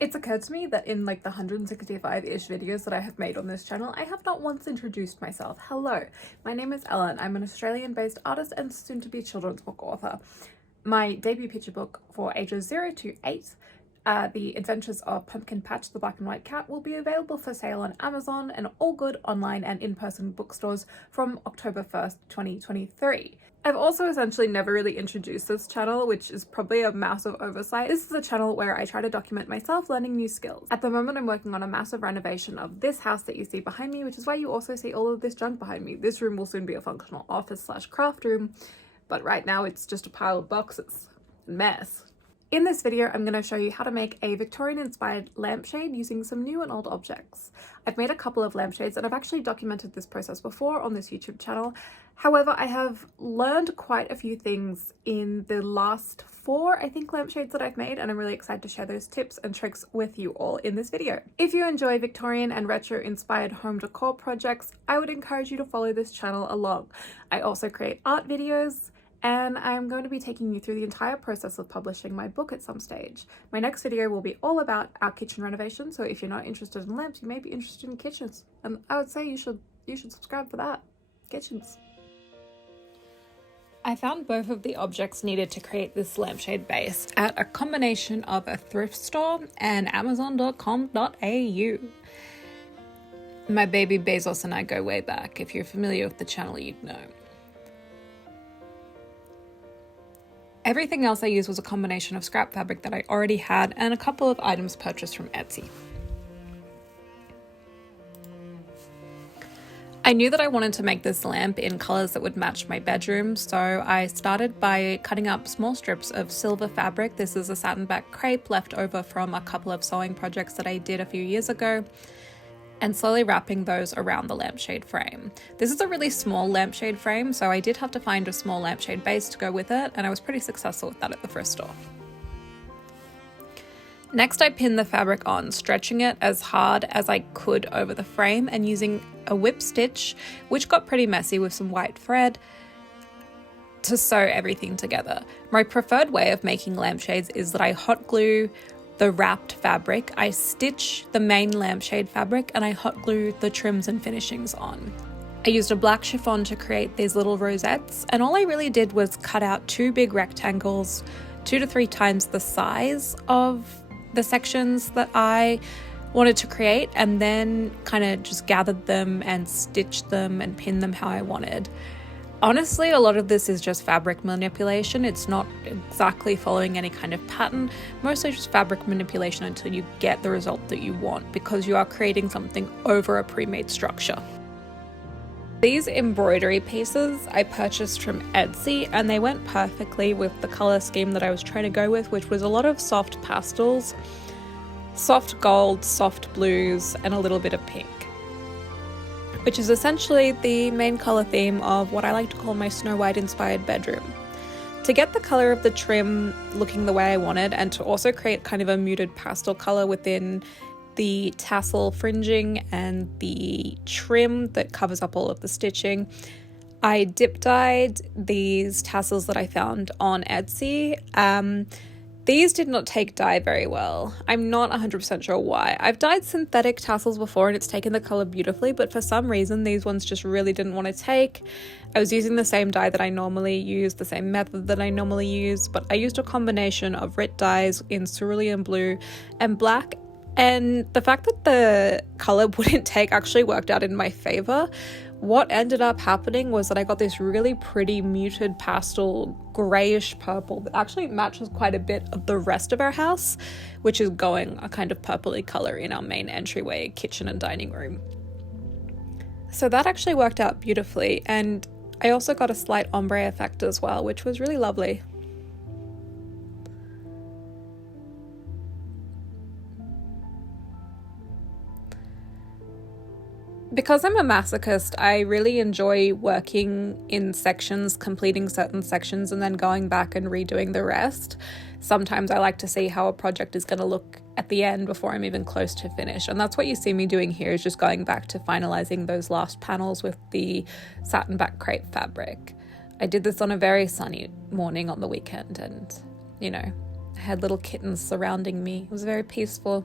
It's occurred to me that in like the 165-ish videos that I have made on this channel, I have not once introduced myself. Hello, my name is Ellen. I'm an Australian-based artist and soon-to-be children's book author. My debut picture book for ages 0 to 8, The Adventures of Pumpkin Patch the Black and White Cat, will be available for sale on Amazon and all good online and in-person bookstores from October 1st, 2023. I've also essentially never really introduced this channel, which is probably a massive oversight. This is a channel where I try to document myself learning new skills. At the moment, I'm working on a massive renovation of this house that you see behind me, which is why you also see all of this junk behind me. This room will soon be a functional office/craft room, but right now it's just a pile of boxes and mess. In this video, I'm going to show you how to make a Victorian-inspired lampshade using some new and old objects. I've made a couple of lampshades and I've actually documented this process before on this YouTube channel. However, I have learned quite a few things in the last 4, I think, lampshades that I've made, and I'm really excited to share those tips and tricks with you all in this video. If you enjoy Victorian and retro-inspired home decor projects, I would encourage you to follow this channel along. I also create art videos, and I'm going to be taking you through the entire process of publishing my book at some stage. My next video will be all about our kitchen renovation, so if you're not interested in lamps, you may be interested in kitchens. And I would say you should subscribe for that. Kitchens. I found both of the objects needed to create this lampshade base at a combination of a thrift store and amazon.com.au. My baby Bezos and I go way back. If you're familiar with the channel, you'd know. Everything else I used was a combination of scrap fabric that I already had and a couple of items purchased from Etsy. I knew that I wanted to make this lamp in colours that would match my bedroom, so I started by cutting up small strips of silver fabric. This is a satin back crepe left over from a couple of sewing projects that I did a few years ago, and slowly wrapping those around the lampshade frame. This is a really small lampshade frame, so I did have to find a small lampshade base to go with it, and I was pretty successful with that at the thrift store. Next, I pinned the fabric on, stretching it as hard as I could over the frame and using a whip stitch, which got pretty messy with some white thread, to sew everything together. My preferred way of making lampshades is that I hot glue the wrapped fabric, I stitch the main lampshade fabric, and I hot glue the trims and finishings on. I used a black chiffon to create these little rosettes, and all I really did was cut out 2 big rectangles, 2 to 3 times the size of the sections that I wanted to create, and then kind of just gathered them and stitched them and pinned them how I wanted. Honestly, a lot of this is just fabric manipulation. It's not exactly following any kind of pattern, mostly just fabric manipulation until you get the result that you want, because you are creating something over a pre-made structure. These embroidery pieces I purchased from Etsy, and they went perfectly with the color scheme that I was trying to go with, which was a lot of soft pastels, soft gold, soft blues, and a little bit of pink, which is essentially the main color theme of what I like to call my Snow White inspired bedroom. To get the color of the trim looking the way I wanted, and to also create kind of a muted pastel color within the tassel fringing and the trim that covers up all of the stitching, I dip dyed these tassels that I found on Etsy. These did not take dye very well. I'm not 100% sure why. I've dyed synthetic tassels before and it's taken the color beautifully, but for some reason these ones just really didn't want to take. I was using the same dye that I normally use, the same method that I normally use, but I used a combination of Rit dyes in cerulean blue and black, and the fact that the color wouldn't take actually worked out in my favor. What ended up happening was that I got this really pretty muted pastel grayish purple that actually matches quite a bit of the rest of our house, which is going a kind of purpley color in our main entryway, kitchen and dining room. So that actually worked out beautifully, and I also got a slight ombre effect as well, which was really lovely. Because I'm a masochist, I really enjoy working in sections, completing certain sections, and then going back and redoing the rest. Sometimes I like to see how a project is going to look at the end before I'm even close to finish. And that's what you see me doing here, is just going back to finalizing those last panels with the satin back crepe fabric. I did this on a very sunny morning on the weekend, and, you know, I had little kittens surrounding me. It was very peaceful.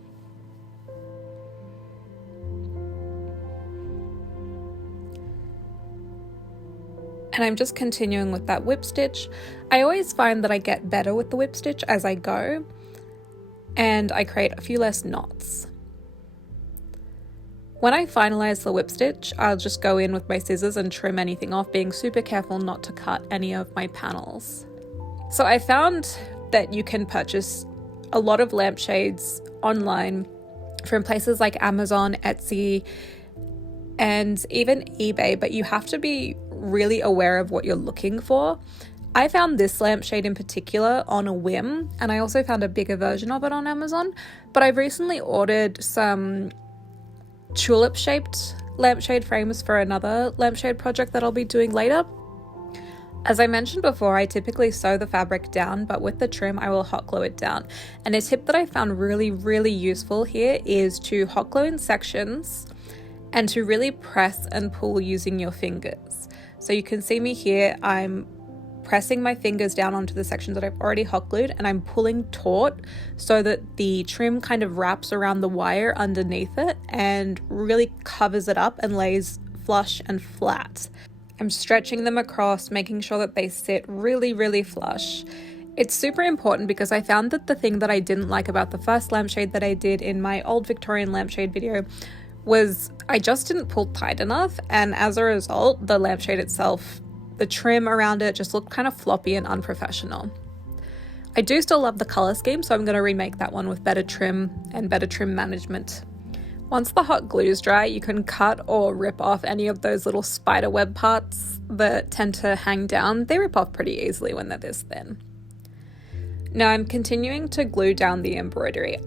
And I'm just continuing with that whip stitch. I always find that I get better with the whip stitch as I go, and I create a few less knots. When I finalize the whip stitch, I'll just go in with my scissors and trim anything off, being super careful not to cut any of my panels. So I found that you can purchase a lot of lampshades online from places like Amazon, Etsy, and even eBay, but you have to be really aware of what you're looking for. I found this lampshade in particular on a whim, and I also found a bigger version of it on Amazon, but I've recently ordered some tulip-shaped lampshade frames for another lampshade project that I'll be doing later. As I mentioned before, I typically sew the fabric down, but with the trim, I will hot glue it down. And a tip that I found really, really useful here is to hot glue in sections and to really press and pull using your fingers. So you can see me here, I'm pressing my fingers down onto the sections that I've already hot glued, and I'm pulling taut so that the trim kind of wraps around the wire underneath it and really covers it up and lays flush and flat. I'm stretching them across, making sure that they sit really, really flush. It's super important because I found that the thing that I didn't like about the first lampshade that I did in my old Victorian lampshade video was I just didn't pull tight enough, and as a result, the lampshade itself, the trim around it just looked kind of floppy and unprofessional. I do still love the color scheme, so I'm going to remake that one with better trim and better trim management. Once the hot glue is dry, you can cut or rip off any of those little spider web parts that tend to hang down. They rip off pretty easily when they're this thin. Now I'm continuing to glue down the embroidery.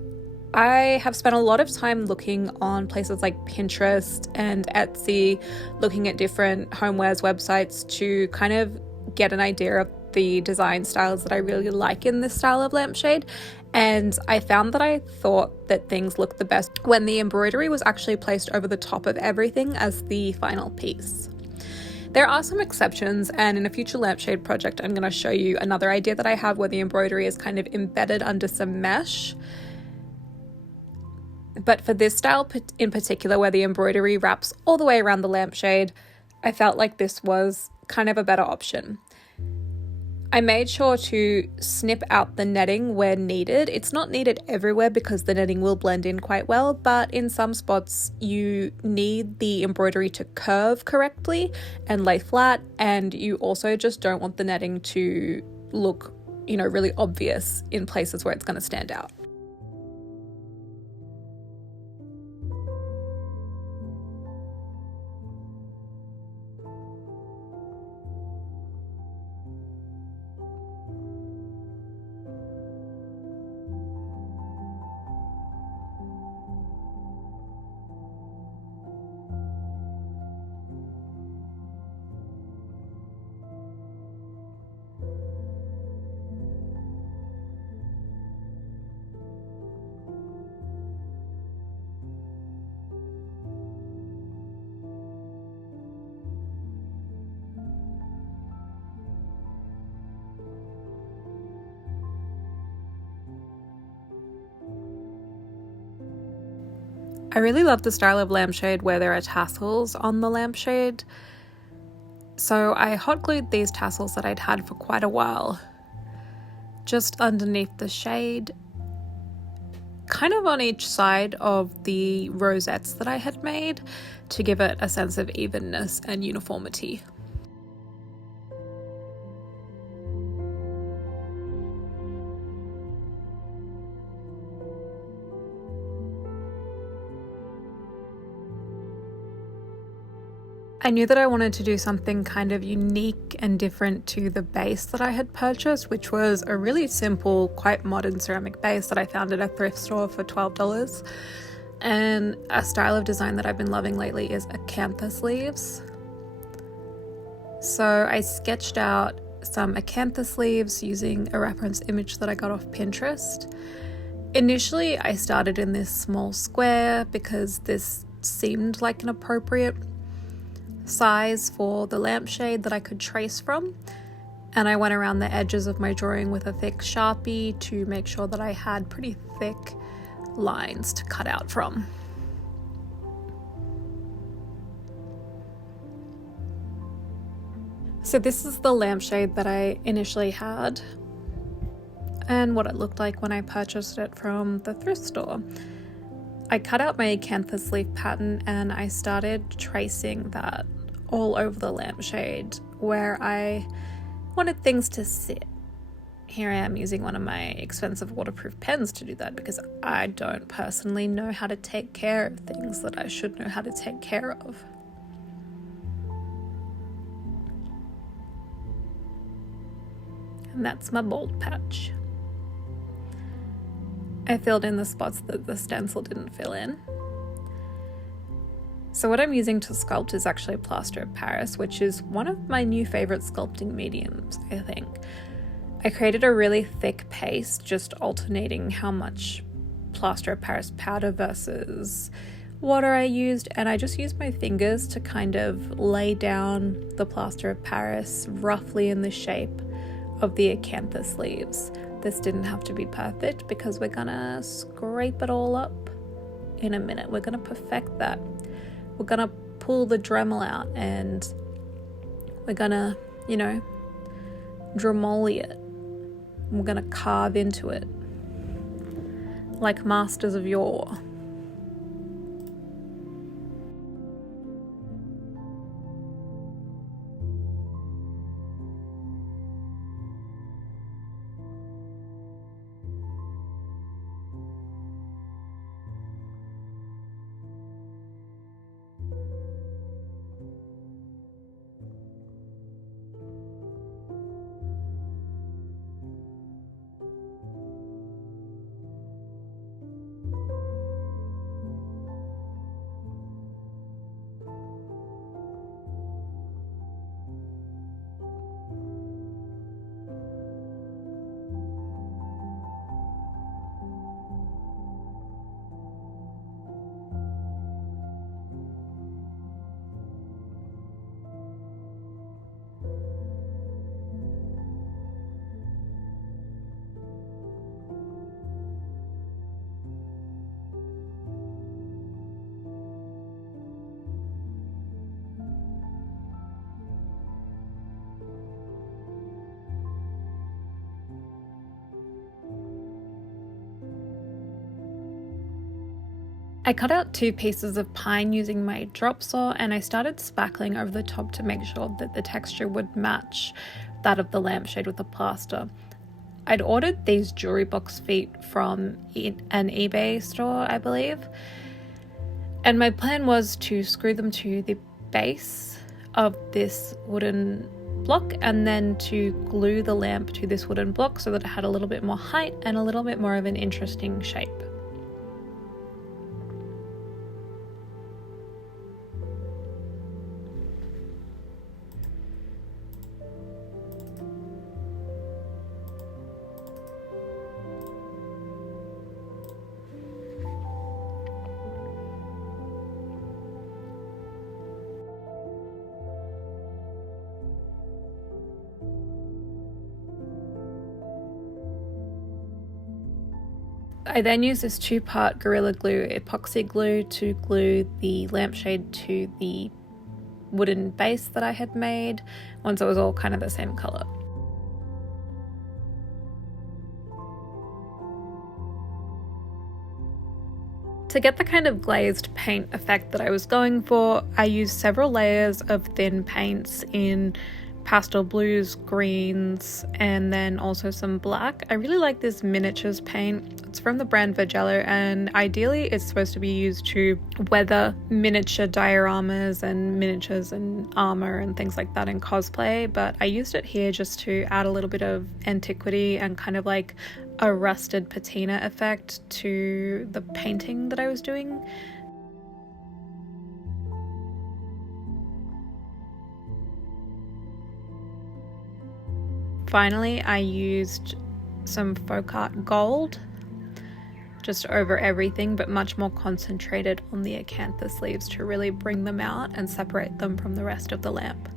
I have spent a lot of time looking on places like Pinterest and Etsy, looking at different homewares websites to kind of get an idea of the design styles that I really like in this style of lampshade. And I found that I thought that things looked the best when the embroidery was actually placed over the top of everything as the final piece. There are some exceptions, and in a future lampshade project, I'm going to show you another idea that I have where the embroidery is kind of embedded under some mesh. But for this style in particular, where the embroidery wraps all the way around the lampshade, I felt like this was kind of a better option. I made sure to snip out the netting where needed. It's not needed everywhere because the netting will blend in quite well, but in some spots you need the embroidery to curve correctly and lay flat, and you also just don't want the netting to look, really obvious in places where it's going to stand out. I really love the style of lampshade where there are tassels on the lampshade. So I hot glued these tassels that I'd had for quite a while just underneath the shade, kind of on each side of the rosettes that I had made to give it a sense of evenness and uniformity. I knew that I wanted to do something kind of unique and different to the base that I had purchased, which was a really simple, quite modern ceramic base that I found at a thrift store for $12. And a style of design that I've been loving lately is acanthus leaves. So I sketched out some acanthus leaves using a reference image that I got off Pinterest. Initially, I started in this small square because this seemed like an appropriate size for the lampshade that I could trace from, And I went around the edges of my drawing with a thick Sharpie to make sure that I had pretty thick lines to cut out from. So this is the lampshade that I initially had and what it looked like when I purchased it from the thrift store. I cut out my acanthus leaf pattern and I started tracing that all over the lampshade where I wanted things to sit. Here I am using one of my expensive waterproof pens to do that because I don't personally know how to take care of things that I should know how to take care of. And that's my bold patch. I filled in the spots that the stencil didn't fill in. So what I'm using to sculpt is actually plaster of Paris, which is one of my new favorite sculpting mediums, I think. I created a really thick paste, just alternating how much plaster of Paris powder versus water I used, and I just used my fingers to kind of lay down the plaster of Paris roughly in the shape of the acanthus leaves. This didn't have to be perfect because we're gonna scrape it all up in a minute. We're gonna perfect that. We're gonna pull the Dremel out and we're gonna, Dremoli it. We're gonna carve into it like masters of yore. I cut out 2 pieces of pine using my drop saw and I started spackling over the top to make sure that the texture would match that of the lampshade with the plaster. I'd ordered these jewelry box feet from an eBay store, I believe, and my plan was to screw them to the base of this wooden block and then to glue the lamp to this wooden block so that it had a little bit more height and a little bit more of an interesting shape. I then used this 2-part Gorilla Glue epoxy glue to glue the lampshade to the wooden base that I had made once it was all kind of the same color. To get the kind of glazed paint effect that I was going for, I used several layers of thin paints in pastel blues, greens, and then also some black. I really like this miniatures paint. It's from the brand Vergello, and ideally it's supposed to be used to weather miniature dioramas and miniatures and armor and things like that in cosplay, but I used it here just to add a little bit of antiquity and kind of like a rusted patina effect to the painting that I was doing. Finally, I used some folk art gold just over everything, but much more concentrated on the acanthus leaves to really bring them out and separate them from the rest of the lamp.